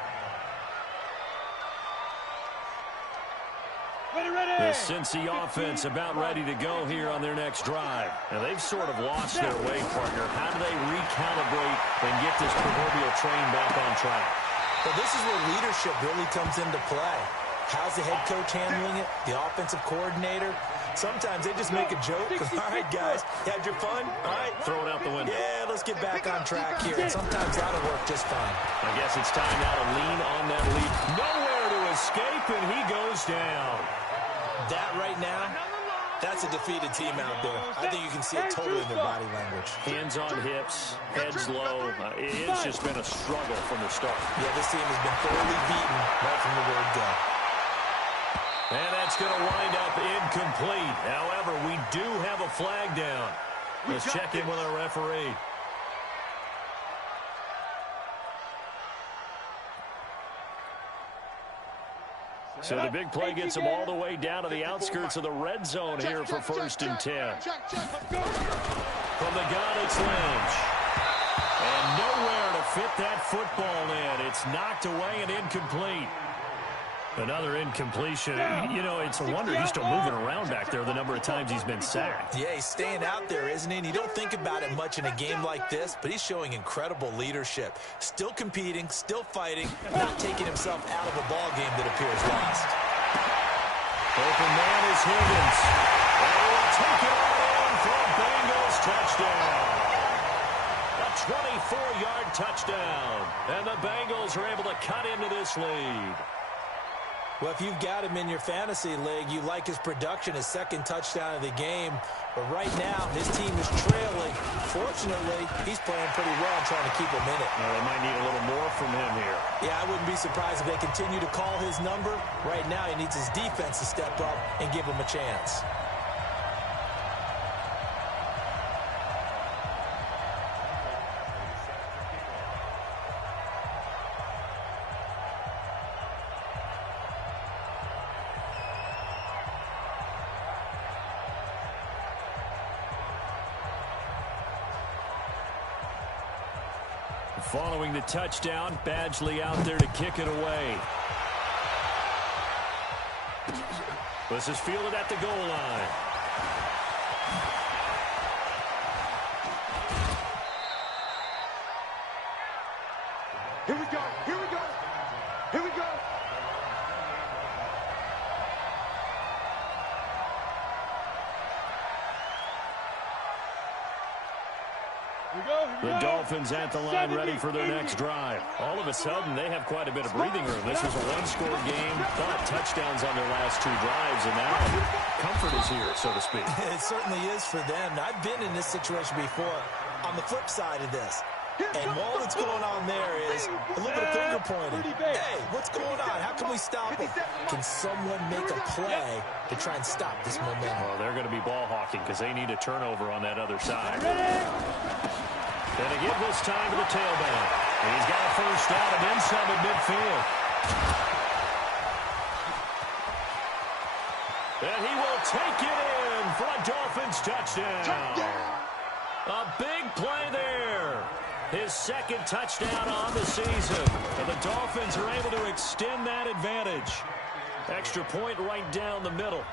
The Cincy offense about ready to go here on their next drive. Now, they've sort of lost their way, partner. How do they recalibrate and get this proverbial train back on track? Well, this is where leadership really comes into play. How's the head coach handling it? The offensive coordinator? Sometimes they just make a joke. All right, guys, had your fun? All right. Throw it out the window. Yeah, let's get back on track here. And sometimes that'll work just fine. I guess it's time now to lean on that lead. Nowhere to escape, and he goes down. That right now, that's a defeated team out there. I think you can see it totally in their body language. Hands on hips, heads low. It's just been a struggle from the start. Yeah, this team has been thoroughly beaten right from the word go. And that's going to wind up incomplete. However, we do have a flag down. Let's check in with our referee. So the big play gets them all the way down to the outskirts of the red zone here for 1st and 10. From the gun, it's Lynch. And nowhere to fit that football in. It's knocked away and incomplete. Another incompletion. You know, it's a wonder he's still moving around back there the number of times he's been sacked. Yeah, he's staying out there, isn't he? And you don't think about it much in a game like this, but he's showing incredible leadership. Still competing, still fighting, not taking himself out of a ball game that appears lost. Open man is Higgins. And he will take it all in for a Bengals touchdown. A 24-yard touchdown. And the Bengals are able to cut into this lead. Well, if you've got him in your fantasy league, you like his production, his 2nd touchdown of the game. But right now, his team is trailing. Fortunately, he's playing pretty well and trying to keep him in it. Well, they might need a little more from him here. Yeah, I wouldn't be surprised if they continue to call his number. Right now, he needs his defense to step up and give him a chance. Following the touchdown, Badgley out there to kick it away. This is fielded at the goal line. Here we go, here we go, here we go. The Dolphins at the line ready for their next drive. All of a sudden, they have quite a bit of breathing room. This was a one-score game, but touchdowns on their last 2 drives, and now comfort is here, so to speak. It certainly is for them. I've been in this situation before. On the flip side of this, and all that's going on there is a little bit of finger pointing. Hey, what's going on? How can we stop them? Can someone make a play to try and stop this momentum? Well, they're going to be ball hawking because they need a turnover on that other side. And to give this time to the tailback. He's got a first down and then some at midfield. And he will take it in for a Dolphins touchdown. A big play there. His second touchdown on the season. And the Dolphins are able to extend that advantage. Extra point right down the middle.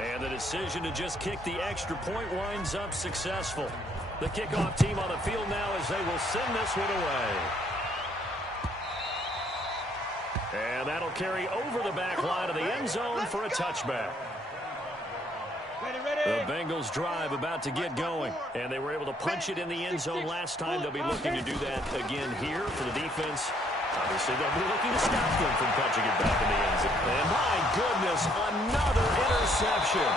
And the decision to just kick the extra point winds up successful. The kickoff team on the field now as they will send this one away. And that'll carry over the back line of the end zone for a touchback. The Bengals drive about to get going, and they were able to punch it in the end zone last time. They'll be looking to do that again here for the defense. Obviously, they'll be looking to stop them from punching it back in the end zone. And my goodness, another interception.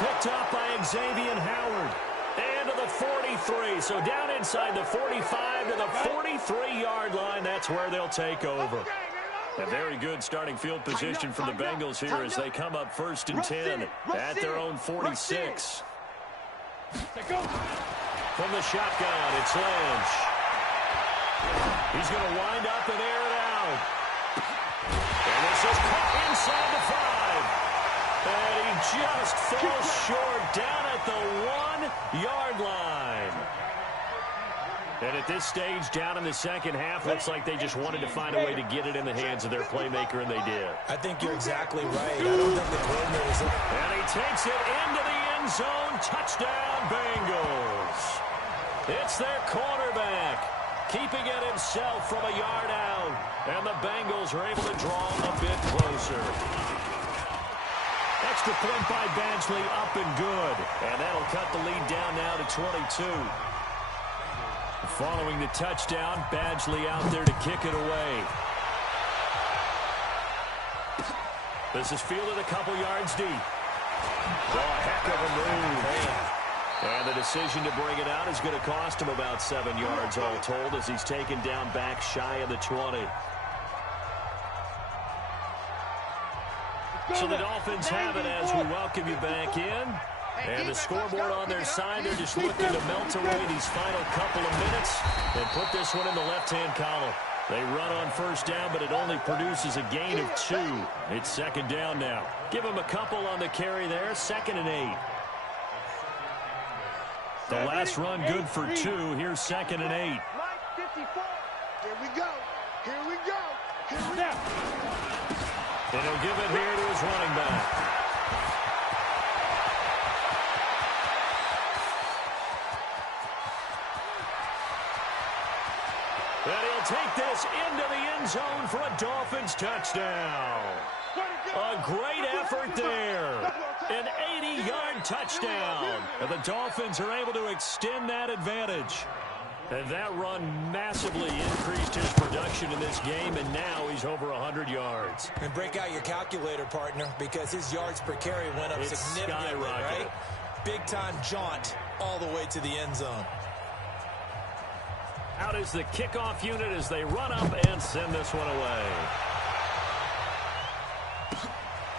Picked up by Xavier Howard. And to the 43. So down inside the 45 to the 43-yard line. That's where they'll take over. A very good starting field position for the Bengals here as they come up 1st and 10 at their own 46. From the shotgun, it's Lynch. He's going to wind up and air it out. And this is caught inside the 5. And he just falls short down at the 1-yard line. And at this stage, down in the second half, looks like they just wanted to find a way to get it in the hands of their playmaker, and they did. I think you're exactly right. I don't think the coordinator's... And he takes it into the end zone. Touchdown, Bengals. It's their quarterback, keeping it himself from a yard out. And the Bengals are able to draw a bit closer. Extra point by Badgley, up and good. And that'll cut the lead down now to 22. Following the touchdown, Badgley out there to kick it away. This is fielded a couple yards deep. Oh, a heck of a move. And the decision to bring it out is going to cost him about 7 yards all told as he's taken down back shy of the 20. So the Dolphins have it as we welcome you back in. And the scoreboard on their side, they're just looking to melt away these final couple of minutes and put this one in the left-hand column. They run on first down, but it only produces a gain of 2. It's second down now. Give them a couple on the carry there, 2nd and 8. The last run good for 2. Here's 2nd and 8. Here we go. Here we go. Here we go. And he'll give it here to his running back. And he'll take this into the end zone for a Dolphins touchdown. A great effort there. An 80-yard touchdown. And the Dolphins are able to extend that advantage. And that run massively increased his production in this game, and now he's over 100 yards. And break out your calculator, partner, because his yards per carry went up significantly, right? Big-time jaunt all the way to the end zone. Out is the kickoff unit as they run up and send this one away.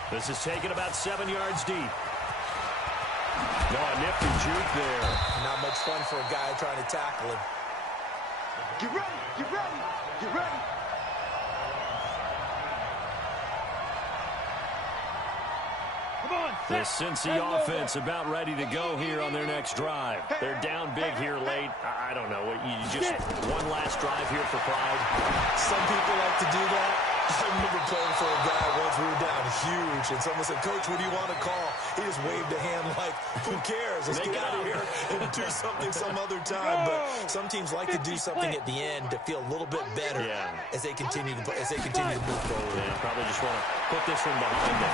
This is taken about 7 yards deep. No, a nifty juke there. Not much fun for a guy trying to tackle him. Get ready. Get ready. Get ready. The Cincy offense about ready to go here on their next drive. They're down big here late. I don't know. You just one last drive here for pride. Some people like to do that. I remember playing for a guy once. We were down huge, and someone said, "Coach, what do you want to call?" He just waved a hand like, "Who cares? Let's get out of here and do something some other time." But some teams like to do something at the end to feel a little bit better as they continue to move forward. Yeah, probably just want to put this one behind them.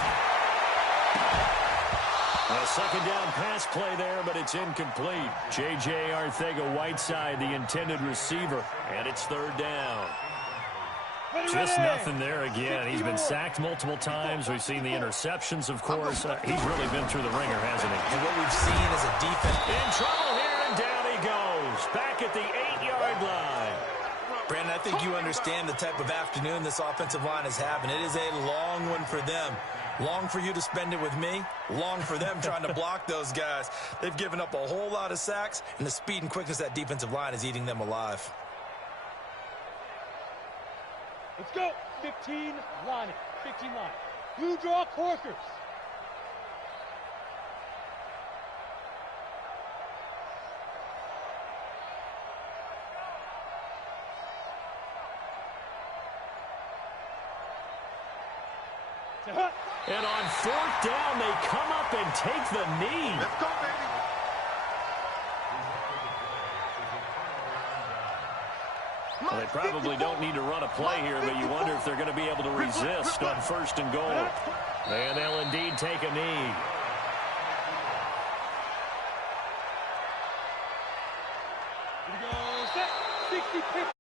A second down pass play there, but it's incomplete. J.J. Arcega-Whiteside, the intended receiver, and it's third down. Just nothing there again. He's been sacked multiple times. We've seen the interceptions, of course. He's really been through the ringer, hasn't he? And what we've seen is a defense. In trouble here, and down he goes. Back at the 8-yard line. Brandon, I think you understand the type of afternoon this offensive line is having. It is a long one for them. Long for you to spend it with me. Long for them trying to block those guys. They've given up a whole lot of sacks, and the speed and quickness of that defensive line is eating them alive. Let's go. 15 line it. 15 line. Blue draw Corkers. And on fourth down, they come up and take the knee. Let's go, baby. Well, they probably don't need to run a play here, but you wonder if they're going to be able to resist on first and goal. And they'll indeed take a knee. Here we go. Set. 60 pitch